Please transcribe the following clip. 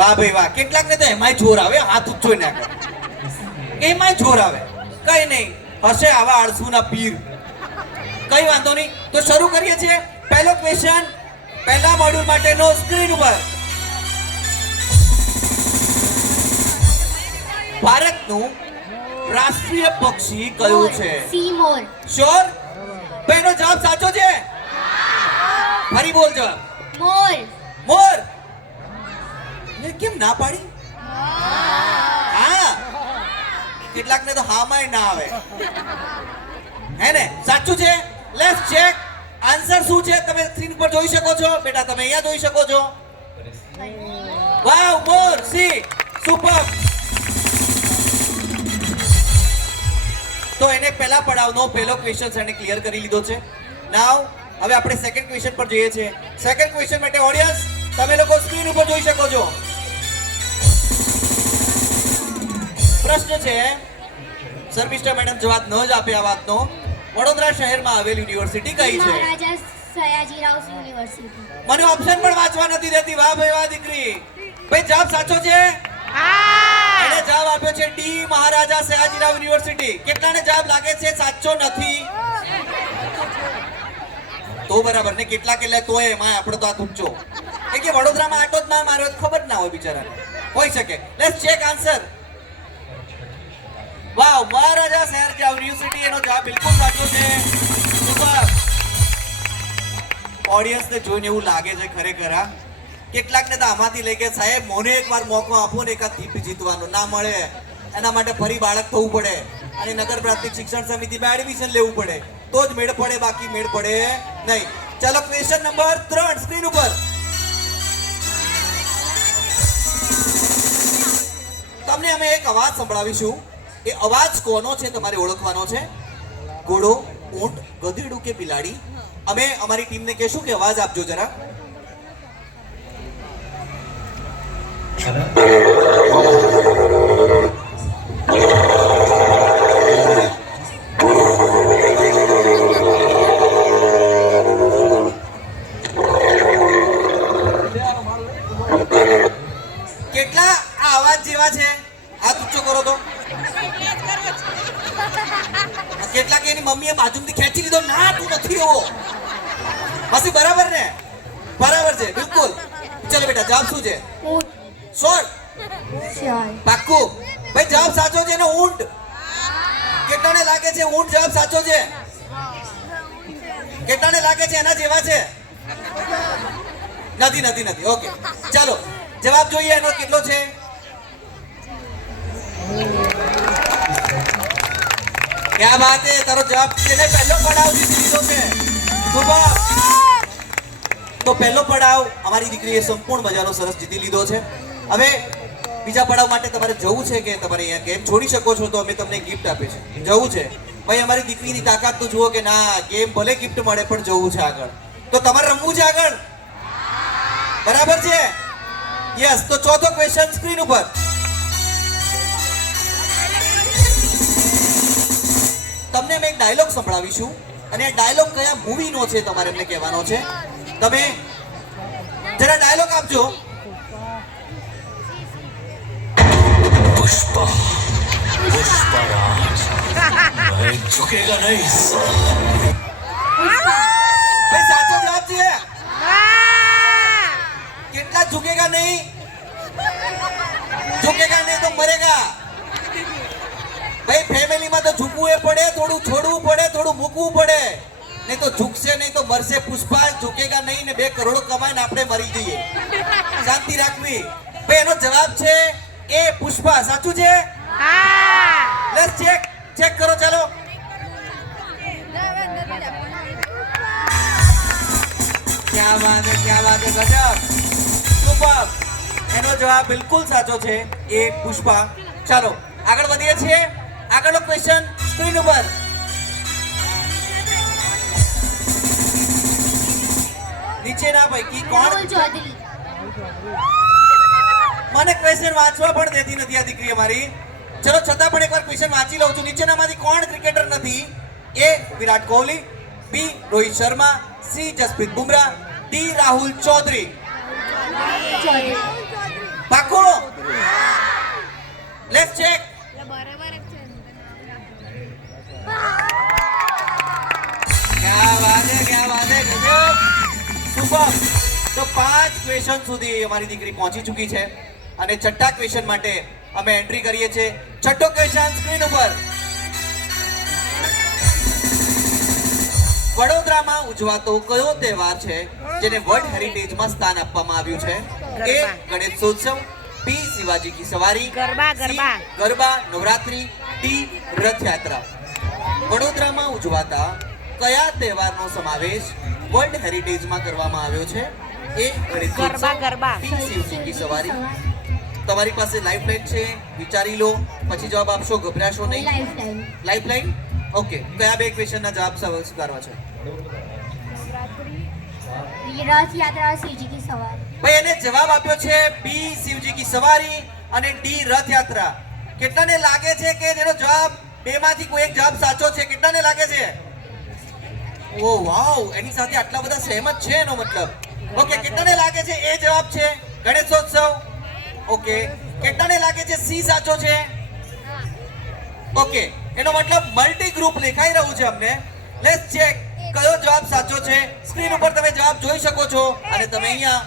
વાહ ભાઈ વાહ. કેટલાક ને તો એમાંય જોર આવે, હાથ ઊંચો ના કરે, એમાંય જોર આવે. કઈ નહીં, હશે આવા આળસુના પીર. કઈ વાંધો નહીં, તો શરૂ કરીએ છીએ. પહેલો ક્વેશ્ચન પહેલા મોડ્યુલ માટેનો સ્ક્રીન ઉપર. ભારતનું રાષ્ટ્રીય પક્ષી કયું છે? સી મોર. શ્યોર? બેનો જવાબ સાચો છે? ફરી બોલ જવાબ. મોર. મોર. એ કેમ ના પાડી? હા, કેટલાક ને તો હામાંય ના આવે. હે ને? સાચું છે? Let's check. આન્સર શું છે તમે સ્ક્રીન પર જોઈ શકો છો. બેટા તમે અહીંયા જોઈ શકો છો. વાવ, મોર. See, super. તો એને પહેલા પડાવનો પહેલો ક્વેશ્ચન એને ક્લિયર કરી લીધો છે. નાવ હવે આપણે સેકન્ડ ક્વેશ્ચન પર જઈએ છીએ. સેકન્ડ ક્વેશ્ચન માટે ઓડિયન્સ તમે લોકો સ્ક્રીન ઉપર જોઈ શકો છો. પ્રશ્ન છે, શર્મિષ્ઠા મેડમ જવાબ ન જ આપે આ વાતનો. વડોદરા શહેરમાં આવેલ યુનિવર્સિટી કઈ છે? મહારાજા સયાજીરાવ યુનિવર્સિટી. મને ઓપ્શન પણ વાંચવા નથી દેતી. વાહ ભાઈ વાહ દીકરી. ભાઈ જવાબ સાચો છે? એને જવાબ આપ્યો છે ડી, મહારાજા સયાજીરાવ યુનિવર્સિટી. કેટલાને જવાબ લાગે છે સાચો નથી? તો બરાબર ને, કેટલા તોય એમાં આપણો તો આ ઊંચો. એ કે વડોદરામાં આટો જ ના માર્યો, ખબર ના હોય બિચારાને. હોઈ શકે. Let's check answer. Wow, Maharaja Sayajirao university એનો જવાબ બિલકુલ સાચો છે. સુપર. ઓડિયન્સને જોઈને એવું લાગે છે ખરેખર આ કેટલાકને તો આમાંથી લઈ ગયા સાહેબ મોને એકવાર મોકો આપો ને એકાદ ગિફ્ટ જીતવાનું ના મળે એના માટે ફરી બાળક થવું પડે અને નગર પ્રાથમિક શિક્ષણ સમિતિમાં એડમિશન લેવું પડે તો જ મેળ પડે, બાકી મેળ પડે નહીં. ચાલો ક્વેશ્ચન નંબર 3 સ્ક્રીન ઉપર. તમને અમે એક અવાજ સંભળાવીશું. એ અવાજ કોનો છે તમારે ઓળખવાનો છે. ઘોડો, ઊંટ, ગધેડું કે બિલાડી? અમે અમારી ટીમને કહેશું કે અવાજ આપજો જરા. કેટલા આ અવાજ જેવા છે? હાથ ઊંચો કરો તો. કેટલાક એની મમ્મીએ બાજુમાંથી ખેંચી લીધો. ના, તું નથી એવો. માસી બરાબર ને? બરાબર છે બિલકુલ. ચલો બેટા જવાબ શું છે? સોળ. પાક્કું? ભાઈ જવાબ સાચો છે ને ઊંટ. કેટલાને લાગે છે ઊંટ જવાબ સાચો છે? કેટલાને લાગે છે એના જેવા છે? નથી નથી નથી. ઓકે ચાલો જવાબ જોઈએ એનો કેટલો છે. ક્યાં વાત હે, તારો જવાબ તેને પહેલો પડાવ જીતી લીધો છે. સુપર. તો પહેલો પડાવ અમારી દીકરીએ સંપૂર્ણ મજાનો સરસ જીતી લીધો છે. હવે બીજા પડાવ માટે તમારે જવું છે કે તમારે અહીંયા ગેમ છોડી શકો છો તો અમે તમને ગિફ્ટ આપીશું. જવું છે ભાઈ, અમારી દીકરીની તાકાત તો જુઓ કે ના, ગેમ ભલે ગિફ્ટ મળે પણ જવું છે આગળ. તો તમારે રમવું છે આગળ? બરાબર છે? યસ. તો ચોથો ક્વેશ્ચન સ્ક્રીન ઉપર. તમને અમે એક ડાયલોગ સંભળાવીશું અને આ ડાયલોગ કયા મૂવીનો છે તમારે એમને કહેવાનો છે. તમે જરા ડાયલોગ આપજો. पुष्पा पुष्पराज मैं झुकेगा नहीं. ભાઈ સાચો જવાબ છે? કેટલા ઝુકેગા નહીં? ઝુકેગા નહીં તો મરેગા. ભાઈ ફેમિલીમાં તો ઝૂકવું પડે, થોડું છોડવું પડે, થોડું મૂકવું પડે. નહીં તો ઝૂકશે નહીં તો મરશે. પુષ્પા ઝુકેગા નહીં ને 2 કરોડ કમાઈને આપણે મરી જઈએ. શાંતિ રાખવી. ભાઈ એનો જવાબ છે એ પુષ્પા. સાચું છે? લેટ્સ ચેક કરો. ચાલો क्या बात है, क्या बात है, गजब. સુપર. એનો જવાબ બિલકુલ સાચો છે એ પુષ્પા. ચાલો આગળ વધીએ છીએ. આગળનો ક્વેશ્ચન સ્ક્રીન ઉપર. નીચેના પૈકી કોણ? રાહુલ ચૌધરી. મને ક્વેશ્ચન વાંચવા પણ દેતી નથી આ દીકરી અમારી. ચલો છતાં પણ એકવાર ક્વેશ્ચન વાંચી લઉં છું. નીચેનામાંથી કોણ ક્રિકેટર નથી? એ વિરાટ કોહલી, બી રોહિત શર્મા, સી જસપ્રીત બુમરાહ, ડી રાહુલ ચૌધરી. પાકો? ક્વેશ્ચન સુધી અમારી દીકરી પહોંચી ચૂકી છે અને છઠ્ઠા ક્વેશ્ચન માટે અમે એન્ટ્રી કરીએ છીએ. છઠ્ઠો ક્વેશ્ચન સ્ક્રીન ઉપર. વડોદરામાં ઉજવાતો કયો તહેવાર છે જેને વર્લ્ડ હેરિટેજમાં સ્થાન આપવામાં આવ્યું છે? એ ગણેશોત્સવ, બી શિવાજી કી સવારી, ગરબા, સી ગરબા. ગરબા નવરાત્રી, ડી રથયાત્રા. વડોદરામાં ઉજવાતા કયા તહેવારનો સમાવેશ વર્લ્ડ હેરિટેજમાં કરવામાં આવ્યો છે? એ ગણેશોત્સવ, ગરબા, ગરબા. બી શિવજી કી સવારી. તમારી પાસે લાઈફ લાઈન છે, વિચારી લો, પછી જવાબ આપશો, ગભરાશો નહીં. Life time life line okay. કયા બે ક્વેશ્ચનના જવાબ સ્વીકારવા છે? રથયાત્રા શિવજી કી સવારી. ભાઈ એને જવાબ આપ્યો છે બી શિવજી કી સવારી અને ડી રથયાત્રા. કેટલાને લાગે છે કે જેનો જવાબ બેમાંથી કોઈ એક જવાબ સાચો છે? કેટલાને લાગે છે? ઓ વાવ, એની સાથે આટલા બધા સહેમત છે એનો મતલબ. ઓકે, કેટલાને લાગે છે એ જવાબ છે ગણેશોત્સવ? ઓકે, કેટલાને લાગે છે સી સાચો છે? ઓકે, એનો મતલબ મલ્ટી ગ્રુપ દેખાઈ રહ્યું છે અમને. લેટ્સ ચેક કયો જવાબ સાચો છે. સ્ક્રીન ઉપર તમે જવાબ જોઈ શકો છો અને તમે અહીંયા